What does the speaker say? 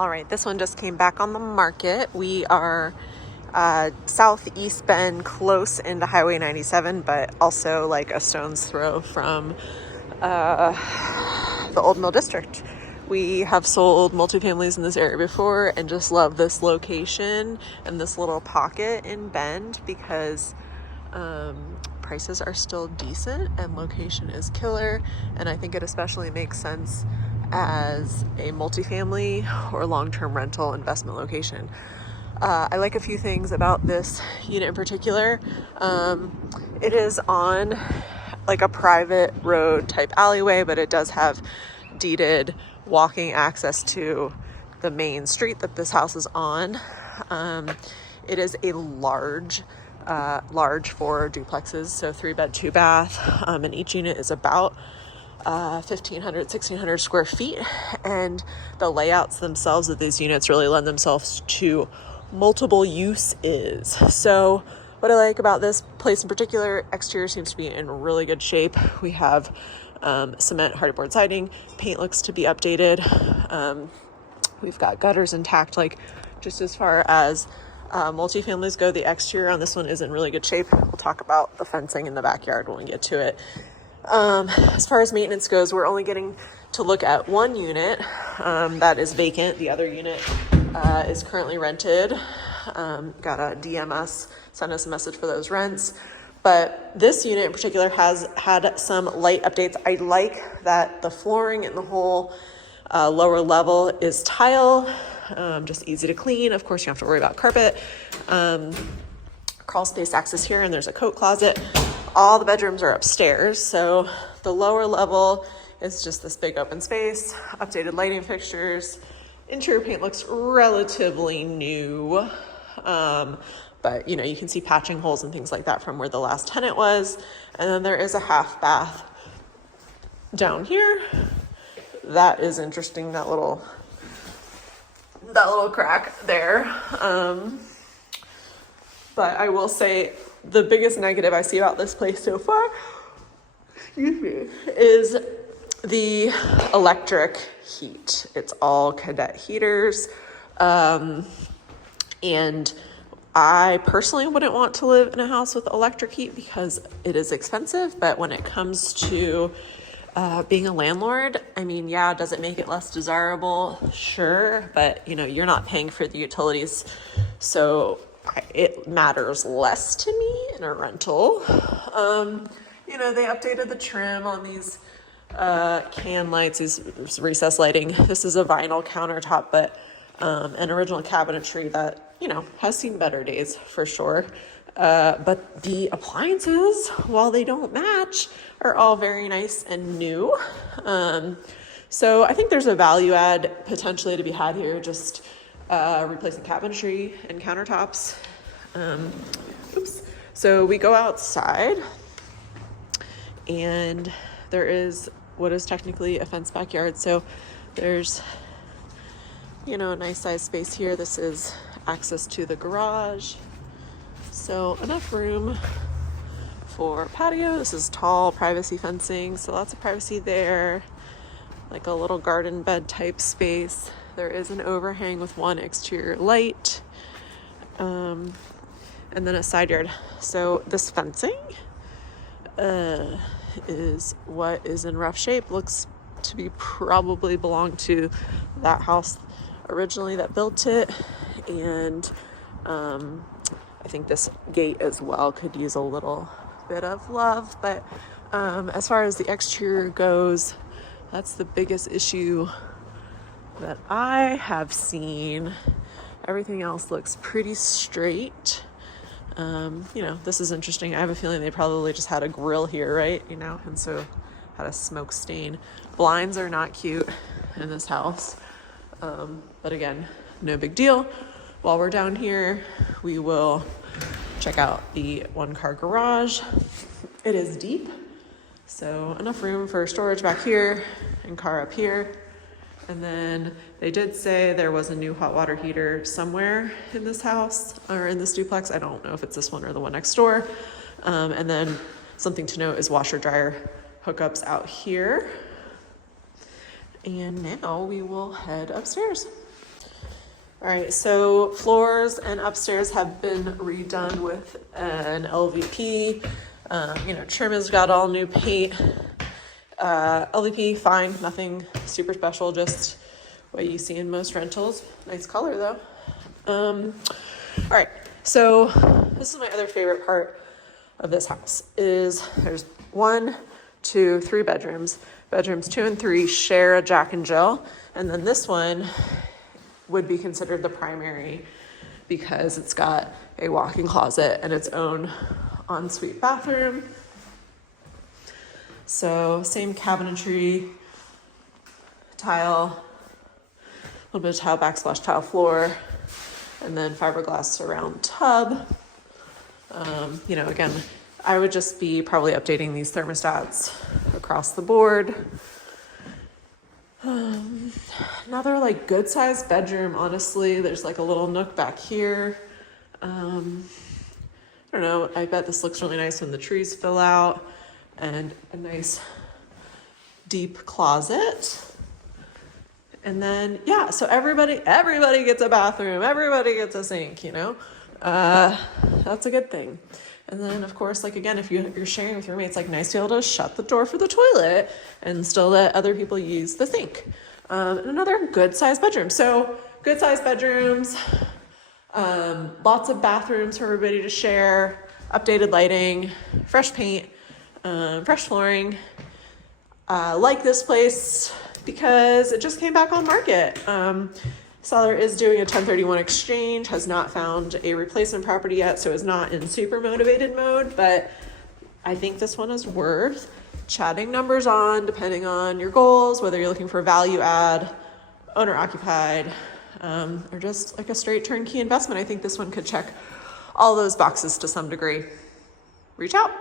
All right, this one just came back on the market. We are southeast Bend, close into Highway 97, but also like a stone's throw from the Old Mill District. We have sold multifamilies in this area before and just love this location and this little pocket in Bend because prices are still decent and location is killer. And I think it especially makes sense as a multifamily or long-term rental investment location. I like a few things about this unit in particular. It is on like a private road type alleyway, but it does have deeded walking access to the main street that this house is on. It is a large for duplexes, so 3-bed, 2-bath, and each unit is about 1,500, 1,600 square feet, and the layouts themselves of these units really lend themselves to multiple uses. So what I like about this place in particular, exterior seems to be in really good shape. We have cement hardwood board siding, paint looks to be updated. We've got gutters intact. Like, just as far as multifamilies go, the exterior on this one is in really good shape. We'll talk about the fencing in the backyard when we get to it. As far as maintenance goes, we're only getting to look at one unit that is vacant. The other unit is currently rented. Got a DMS send us a message for those rents. But this unit in particular has had some light updates. I like that the flooring in the whole lower level is tile, just easy to clean. Of course, you don't have to worry about carpet. Crawl space access here, and there's a coat closet. All the bedrooms are upstairs, so the lower level is just this big open space, updated lighting fixtures. Interior paint looks relatively new, but you know, you can see patching holes and things like that from where the last tenant was. And then there is a half bath down here. That is interesting, that little crack there. But I will say the biggest negative I see about this place so far, is the electric heat. It's all cadet heaters. And I personally wouldn't want to live in a house with electric heat because it is expensive. But when it comes to being a landlord, I mean, yeah, does it make it less desirable? Sure. But, you know, you're not paying for the utilities. So it matters less to me in a rental. You know, they updated the trim on these can lights, these recessed lighting. This is a vinyl countertop, but an original cabinetry that, you know, has seen better days for sure. But the appliances, while they don't match, are all very nice and new. So I think there's a value add potentially to be had here, just replacing cabinetry and countertops. So we go outside, and there is what is technically a fenced backyard. So there's, you know, a nice size space here. This is access to the garage. So enough room for patio. This is tall privacy fencing, so lots of privacy there. Like a little garden bed type space. There is an overhang with one exterior light. And then a side yard. So this fencing is what is in rough shape. Looks to be probably belonged to that house originally that built it. And I think this gate as well could use a little bit of love. But as far as the exterior goes, that's the biggest issue that I have seen. Everything else looks pretty straight. You know, this is interesting. I have a feeling they probably just had a grill here, right? You know, and so had a smoke stain. Blinds are not cute in this house. But again, no big deal. While we're down here, we will check out the 1-car garage. It is deep, so enough room for storage back here and car up here. And then they did say there was a new hot water heater somewhere in this house or in this duplex. I don't know if it's this one or the one next door. And then something to note is washer dryer hookups out here. And now we will head upstairs. All right, so floors and upstairs have been redone with an LVP. Trim has got all new paint. LVP, fine, nothing super special, just what you see in most rentals. Nice color though. All right, so this is my other favorite part of this house is there's 1, 2, 3 bedrooms. Bedrooms 2 and 3 share a Jack and Jill, and then this one would be considered the primary because it's got a walk-in closet and its own ensuite bathroom. So same cabinetry, tile, a little bit of tile backsplash tile floor, and then fiberglass surround tub. Again, I would just be probably updating these thermostats across the board. Another like good sized bedroom, honestly. There's like a little nook back here. I don't know, I bet this looks really nice when the trees fill out, and a nice deep closet. And then, so everybody gets a bathroom, everybody gets a sink, that's a good thing. And then, of course, like, again, if you're sharing with your roommates, like, nice to be able to shut the door for the toilet and still let other people use the sink. Another good-sized bedroom. So, good-sized bedrooms, lots of bathrooms for everybody to share, updated lighting, fresh paint, fresh flooring. Like this place because it just came back on market. Seller is doing a 1031 exchange, has not found a replacement property yet, so is not in super motivated mode, but I think this one is worth chatting numbers on, depending on your goals, whether you're looking for value add, owner occupied, or just like a straight turnkey investment. I think this one could check all those boxes to some degree. Reach out.